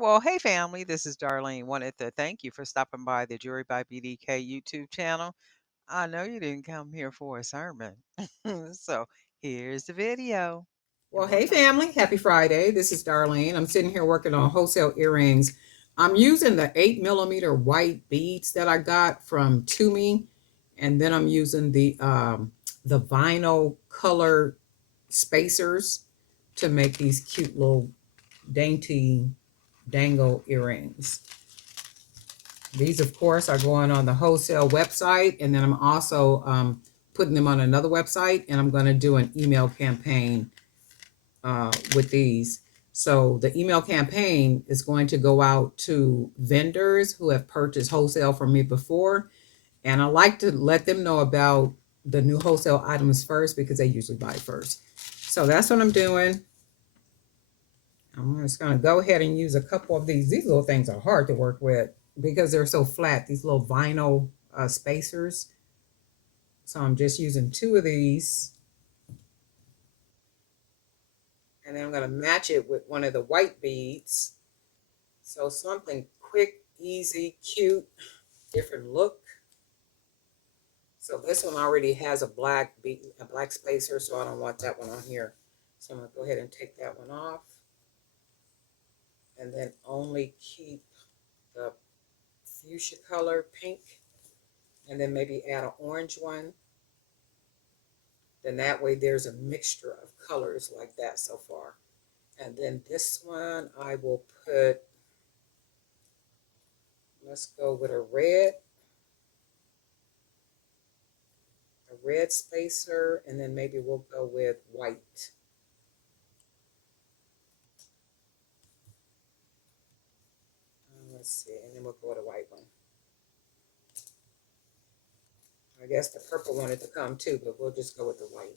Well, hey family, this is Darlene. Wanted to thank you for stopping by the Jury by BDK YouTube channel. I know you didn't come here for a sermon. So here's the video. You're Well, hey welcome. family, happy Friday. This is Darlene. I'm sitting here working on wholesale earrings. I'm using the 8 millimeter white beads that I got from Toomey, and then I'm using the vinyl color spacers to make these cute little dainty dangle earrings. These, of course, are going on the wholesale website, and then I'm also putting them on another website, and I'm going to do an email campaign with these. So the email campaign is going to go out to vendors who have purchased wholesale from me before. And I like to let them know about the new wholesale items first because they usually buy first. So that's what I'm doing. I'm just going to go ahead and use a couple of these. These little things are hard to work with because they're so flat, these little vinyl spacers. So I'm just using two of these. And then I'm going to match it with one of the white beads. So something quick, easy, cute, different look. So this one already has a black bead, a black spacer, so I don't want that one on here. So I'm going to go ahead and take that one off. And then only keep the fuchsia color, pink, and then maybe add an orange one. Then that way there's a mixture of colors like that so far. And then this one I will put, let's go with a red spacer, and then maybe we'll go with white. Let's see, and then we'll go with a white one. I guess the purple wanted to come too, but we'll just go with the white.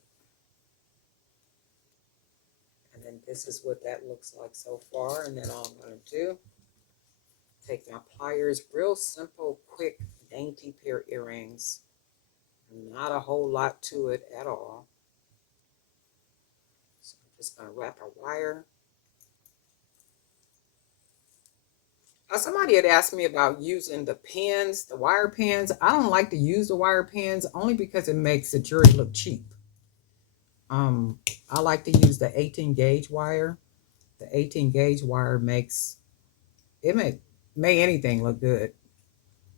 And then this is what that looks like so far. And then all I'm going to do, take my pliers, real simple, quick, dainty pair of earrings. Not a whole lot to it at all. So I'm just going to wrap a wire. Somebody had asked me about using the pins, the wire pins. I don't like to use the wire pins only because it makes the jewelry look cheap. I like to use the 18 gauge wire. The 18 gauge wire makes it make anything look good.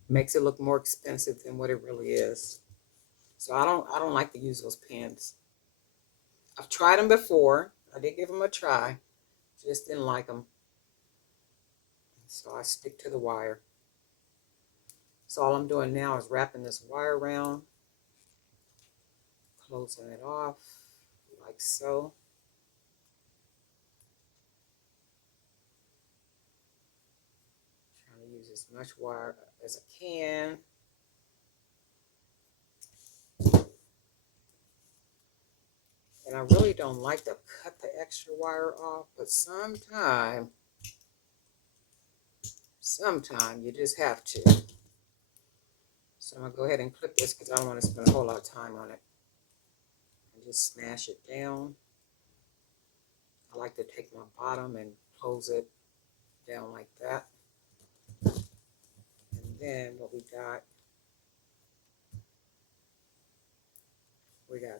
Makes it look more expensive than what it really is. So I don't like to use those pins. I've tried them before. I did give them a try. Just didn't like them. So I stick to the wire. So all I'm doing now is wrapping this wire around, closing it off like so. Trying to use as much wire as I can. And I really don't like to cut the extra wire off, but sometime you just have to. So I'm going to go ahead and clip this because I don't want to spend a whole lot of time on it. And just smash it down. I like to take my bottom and close it down like that. And then what we got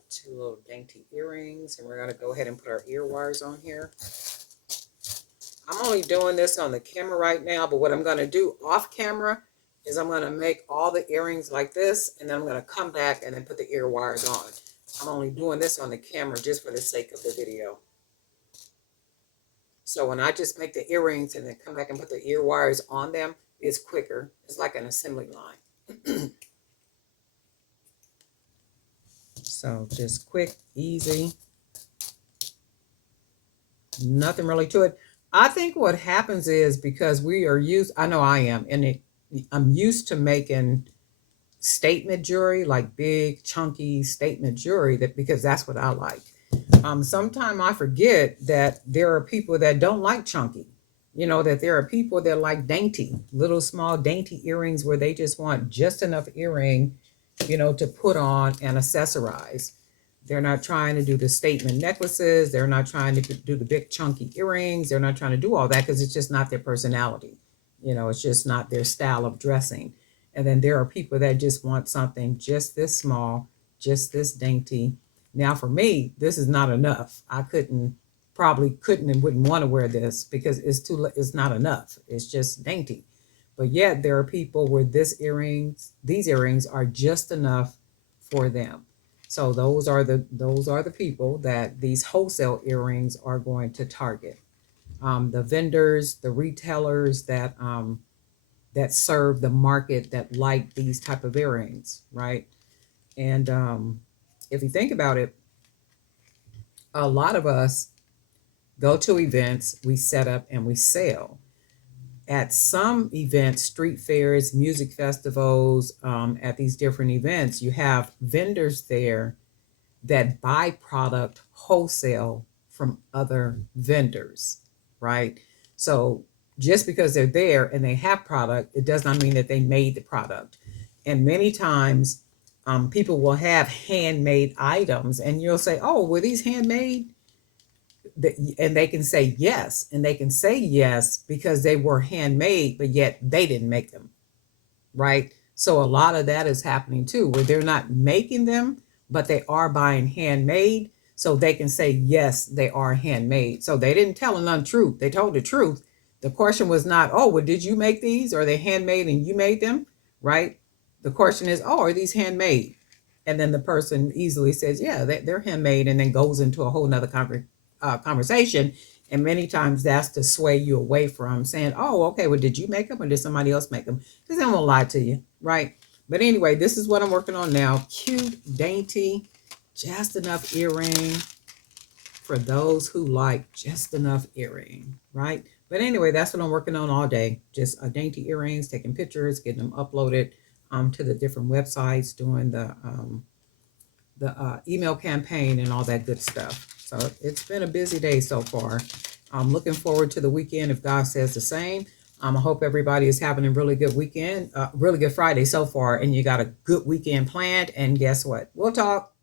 two little dainty earrings, and we're going to go ahead and put our ear wires on here. I'm only doing this on the camera right now, but what I'm going to do off camera is I'm going to make all the earrings like this, and then I'm going to come back and then put the ear wires on. I'm only doing this on the camera just for the sake of the video. So when I just make the earrings and then come back and put the ear wires on them, it's quicker. It's like an assembly line. So just quick, easy. Nothing really to it. I think what happens is because we are used, I know I am, and I'm used to making statement jewelry, like big, chunky statement jewelry, because that's what I like. Sometimes I forget that there are people that don't like chunky. That there are people that like dainty, little small dainty earrings where they just want just enough earring, to put on and accessorize. They're not trying to do the statement necklaces. They're not trying to do the big chunky earrings. They're not trying to do all that because it's just not their personality. It's just not their style of dressing. And then there are people that just want something just this small, just this dainty. Now, for me, this is not enough. I probably couldn't and wouldn't want to wear this because it's not enough. It's just dainty. But yet there are people where these earrings are just enough for them. So those are the people that these wholesale earrings are going to target. The vendors, the retailers that serve the market that like these type of earrings, right? And if you think about it, a lot of us go to events, we set up and we sell. At some events, street fairs, music festivals, at these different events, you have vendors there that buy product wholesale from other vendors, right? So just because they're there and they have product, it does not mean that they made the product. And many times, people will have handmade items, and you'll say, "Oh, were these handmade?" And they can say yes, and they can say yes because they were handmade, but yet they didn't make them, right? So a lot of that is happening too, where they're not making them, but they are buying handmade. So they can say, yes, they are handmade. So they didn't tell an untruth. They told the truth. The question was not, oh, well, did you make these? Or are they handmade and you made them? Right? The question is, oh, are these handmade? And then the person easily says, yeah, they're handmade, and then goes into a whole nother conversation. And many times that's to sway you away from saying, oh, okay, well, did you make them or did somebody else make them? Because they won't lie to you, right? But anyway, this is what I'm working on now. Cute, dainty, just enough earring for those who like just enough earring, right? But anyway, that's what I'm working on all day. Just dainty earrings, taking pictures, getting them uploaded to the different websites, doing the email campaign and all that good stuff. So it's been a busy day so far. I'm looking forward to the weekend if God says the same. I hope everybody is having a really good weekend, really good Friday so far, and you got a good weekend planned. And guess what? We'll talk.